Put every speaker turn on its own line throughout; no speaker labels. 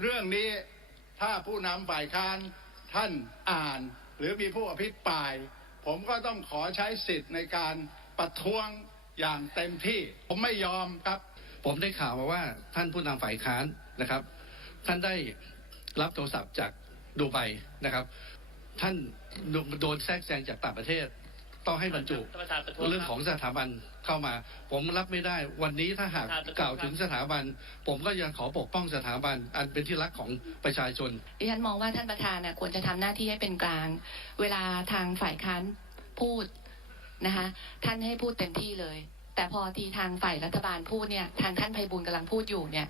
เรื่องนี้ถ้าผู้นำฝ่ายค้านท่านอ่าน หรือมีผู้อภิปราย ผมก็ต้องขอใช้สิทธิ์ในการประท้วงอย่างเต็มที่ ผมไม่ยอมครับ
ผมได้ข่าวมาว่าท่านผู้นำฝ่ายค้านนะครับ ท่านได้รับโทรศัพท์จากดูไบนะครับ ท่านโดนแทรกแซงจากต่างประเทศ ต้องให้บรรจุ
ท่านประธานประท้วง
เรื่อง
ค
ข
บ
องสถาบันเข้ามา ผมรับไม่ได้ วันนี้ถ้าหาก
ท่านประท้วง
กล่าวถึงสถาบัน ผมก็ยังขอปกป้องสถาบัน อันเป็นที่รักของประชาชน
ดิฉันมองว่าท่านประธานน่ะควรจะทำหน้าที่ให้เป็นกลาง เวลาทางฝ่ายค้านพูดนะคะท่านให้พูดเต็มที่เลย แต่พอทีทางฝ่ายรัฐบาลพูดเนี่ยทางท่านไพบูลย์กำลังพูดอยู่เนี่ย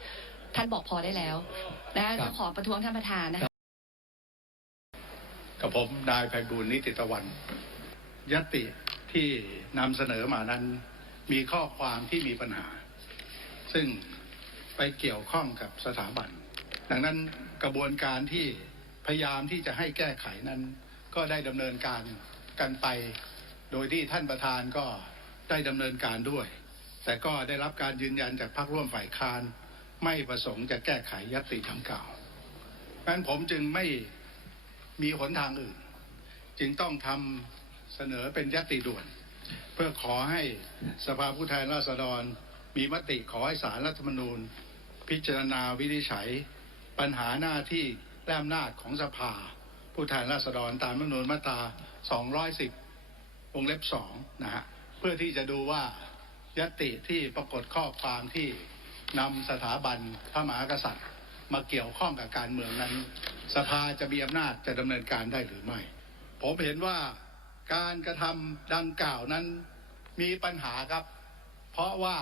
ท่านบอกพอได้แล้วนะคะ
ครับ
จะขอประท้วงท่านประธานนะคะ
กับผมนายไพบูลย์นิติตะวัน ยติที่นำเสนอมานั้นมีข้อความที่มีปัญหา ซึ่งไปเกี่ยวข้องกับสถาบัน ดังนั้นกระบวนการที่พยายามที่จะให้แก้ไขนั้น ก็ได้ดำเนินการกันไป โดยที่ท่านประธานก็ได้ดำเนินการด้วย แต่ก็ได้รับการยืนยันจากพรรคร่วมฝ่ายค้าน ไม่ประสงค์จะแก้ไขยติดังกล่าวเพราะฉะนั้นผมจึงไม่มีหนทางอื่น จึงต้องทำ เสนอเป็นยติด่วน เพื่อขอให้สภาผู้แทนราษฎร มีมติขอให้สารรัฐธรรมนูญ พิจารณาวินิจฉัย ปัญหาหน้าที่และอำนาจของสภา ผู้แทนราษฎรตามรัฐธรรมนูญมาตรา 210 วงเล็บ 2 นะฮะ เพื่อที่จะดูว่ายติที่ปรากฏข้อความที่นำสถาบันพระมหากษัตริย์ มาเกี่ยวข้องกับการเมืองนั้น สภาจะมีอำนาจจะดำเนินการได้หรือไม่ ผมเห็นว่า การกระทำดังกล่าวนั้นมีปัญหาครับ เพราะว่า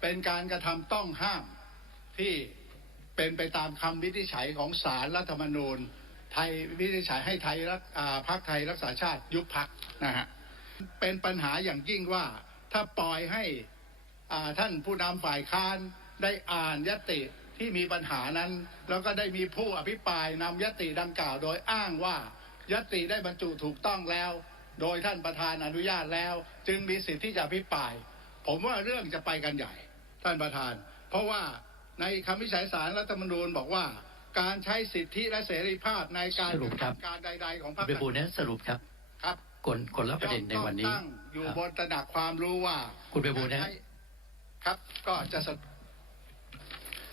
เป็นการกระทำต้องห้ามที่เป็นไปตามคำวินิจฉัยของศาลรัฐธรรมนูญ ไทยวินิจฉัยให้ไทยรักพรรคไทยรักษาชาติยุบพักนะฮะเป็นปัญหาอย่างยิ่งว่าถ้าปล่อยให้ท่านผู้นำฝ่ายค้านได้อ่านยติที่มีปัญหานั้น แล้วก็ได้มีผู้อภิปรายนำยติดังกล่าว โดยอ้างว่ายติได้บรรจุถูกต้องแล้ว โดยท่านประธานอนุญาตแล้ว จึงมีสิทธิ์ที่จะอภิปราย ผมว่าเรื่องจะไปกันใหญ่ท่านประธาน เพราะว่าในคำวิจัยสารรัฐธรรมนูญบอกว่า การใช้สิทธิและเสรีภาพในการ
สรุปครับ
การใด ๆ ของพรรค
ไปบูลย์นะสรุปครับ
ครับ
คนคนละประเด็นในวันนี้
ย่อมต้องตั้งอยู่
ครับ
บนตระหนักความรู้ว่า
คุณไปบูลย์นะ
ให้ครับก็จะสรุป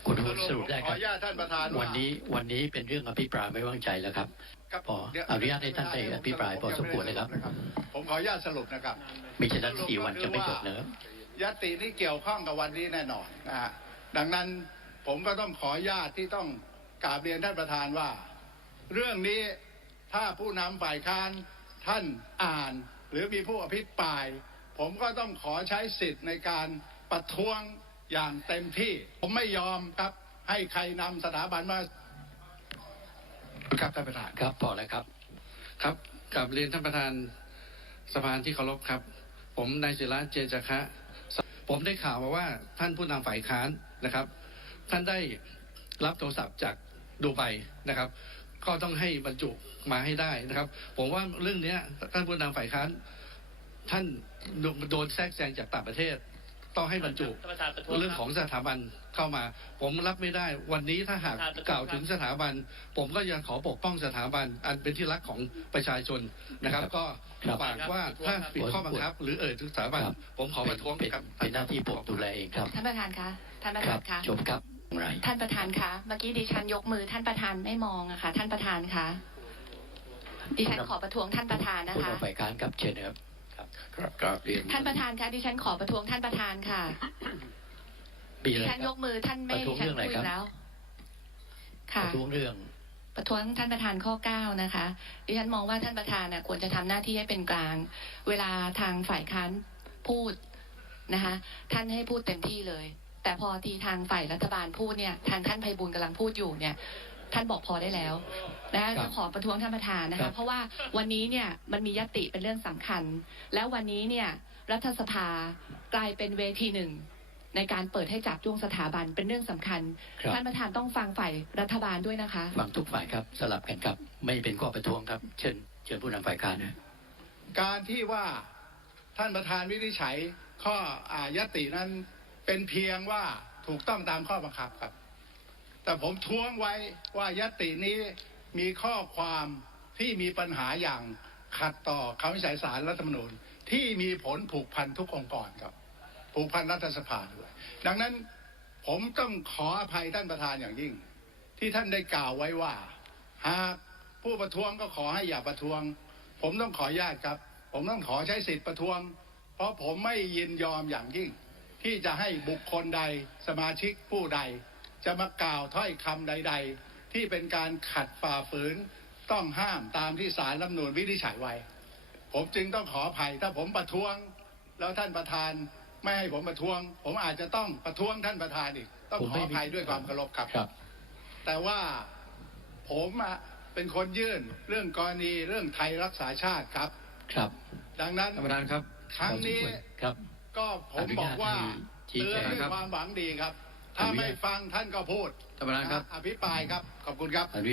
คุณพูดสรุปได้
ข
ค
อ
รับ
อนุญาตท่านประธาน
วันนี้วันนี้เป็นเรื่องอภิปรายไม่วางใจแล้วครับ
ครับ
ขอ
เดี๋ยว
อนุญาตให้ท่านได้อภิปรายพอสมควรเลยครับ
ผมขออนุญาตสรุปนะครับ
มิฉะนั้นสี่วันจะไม่จบนะครับ
ยตินี้เกี่ยวข้องกับวันนี้แน่นอนนะฮะดังนั้นผมก็ต้องขออนุญาตที่ต้องกราบเรียนท่านประธานว่า เรื่องนี้ถ้าผู้นำฝ่ายค้านท่านอ่าน หรือมีผู้อภิปราย ผมก็ต้องขอใช้สิทธิ์ในการประท้วง อย่างเต็มที่ ผมไม่ยอมครับ ให้ใครนำสถาบันมาครับท่านประธาน
ครับพอแล้วครับ
ครับกับเรียนท่านประธานสภาที่เคารพครับ ผมนายศิระเจจคะผมได้ข่าวมาว่าท่านผู้นำฝ่ายค้านนะครับ ท่านได้รับโทรศัพท์จากดูไบนะครับ ก็ต้องให้บรรจุมาให้ได้นะครับ ผมว่าเรื่องเนี้ยท่านผู้นำฝ่ายค้าน ท่านโดนแทรกแซงจากต่างประเทศ ต้องให้บรรจุ
ท่านประธานประท้วง
เรื่องของสถาบันเข้ามา ผมรับไม่ได้ วันนี้ถ้าหาก
ท่านประธาน
กล่าวถึงสถาบัน ผมก็ยังขอปกป้องสถาบัน อันเป็นที่รักของประชาชนนะครับ
ครับ
ก็
ครับ
ฝากว่าถ้าผิดข้อบังคับ หรือเอ่ยถึงสถาบัน
ครับ
ผมขอประท้วง
เป็น
ครับ
เป็นหน้าที่ผมดูแลเองครับ
ท่านประธานคะท่านประ
ค
ธา
รั
น
บ
คะ
จบครับไร
ท่านประธานคะเมื่อกี้ดิฉันยกมือท่านประธานไม่มองอะค่ะท่านประธานคะดิฉันขอประท้วงท่านประธานนะ
คุณ
คะ
เอาฝ่ายค้านครับเชิญนะครับ
ครับกราบเรียน
ท่านประธานคะดิฉันขอประท้วงท่านประธานค่ะ
มี
ดิ
อะไร
ฉัน
ค
ย
รับ
กมือท่านไม่
ประท้วง
ดิฉัน
เรื่องอะไร
คุย
ครับ
แล้ว
ป
ค่ะ
ระท้วงเรื่อง
ประท้วงท่านประธานข้อ 9 นะคะ ดิฉันมองว่าท่านประธานน่ะควรจะทำหน้าที่ให้เป็นกลาง เวลาทางฝ่ายค้านพูดนะคะ ท่านให้พูดเต็มที่เลย แต่พอทีทางฝ่ายรัฐบาลพูดเนี่ย ทางท่านไพบูลย์กำลังพูดอยู่เนี่ย ท่านบอกพอได้แล้วนะคะ
ครับ
จะขอประท้วงท่านประธานนะ
ครั
คะ
บ
เพราะว่าวันนี้เนี่ยมันมียติเป็นเรื่องสำคัญ แล้ววันนี้เนี่ยรัฐสภากลายเป็นเวทีหนึ่ง ในการเปิดให้จับจ้วงสถาบันเป็นเรื่องสำคัญ
ครับ
ท่านประธานต้องฟังฝ่ายรัฐบาลด้วยนะคะ
ฟังทุกฝ่ายครับสลับกันครับ ไม่เป็นข้อประท้วงครับ เชิญเชิญผู้นำฝ่ายค้านนะ
การที่ว่าท่านประธานวินิจฉัยข้ออายตินั้นเป็นเพียงว่าถูกต้องตามข้อบังคับครับ แต่ผมท้วงไว้ว่ายตินี้มีข้อความที่มีปัญหาอย่างขัดต่อคำวิจัยสารรัฐธรรมนูญที่มีผลผูกพันทุกองค์กรครับผูกพันรัฐสภาด้วย ดังนั้นผมต้องขออภัยท่านประธานอย่างยิ่ง ที่ท่านได้กล่าวไว้ว่า หากผู้ประท้วงก็ขอให้อย่าประท้วง ผมต้องขอญาตครับ ผมต้องขอใช้สิทธิ์ประท้วง เพราะผมไม่ยินยอมอย่างยิ่ง ที่จะให้บุคคลใดสมาชิกผู้ใด จะมากล่าวถ้อยคำใด ๆ ที่เป็นการขัดฝ่าฝืนต้องห้ามตามที่ศาลรัฐธรรมนูญวินิจฉัยไว้ ผมจึงต้องขออภัยถ้าผมประท้วง แล้วท่านประธานไม่ให้ผมประท้วง ผมอาจจะต้องประท้วงท่านประธานอีก ต้อง
ผม
ข
ไม่
ออภัยด้วยความเคารพครับ
ครับ
แต่ว่าผมอะเป็นคนยื่นเรื่องกรณีเรื่องไทยรักษาชาติครับ
ครับ
ดังนั้น
ท่านประธานครับ
ครั้งนี้
ครับ
ก็ผมบอกว่า
อนุญาตให้ชี้
เตือน
แจง
ด้วย
ครับ
ความหวังดีครับ ถ้าไม่ฟังท่านก็พูด
ท่านประธานครับ
อภิปรายครับขอบคุณครับ
อนุญาต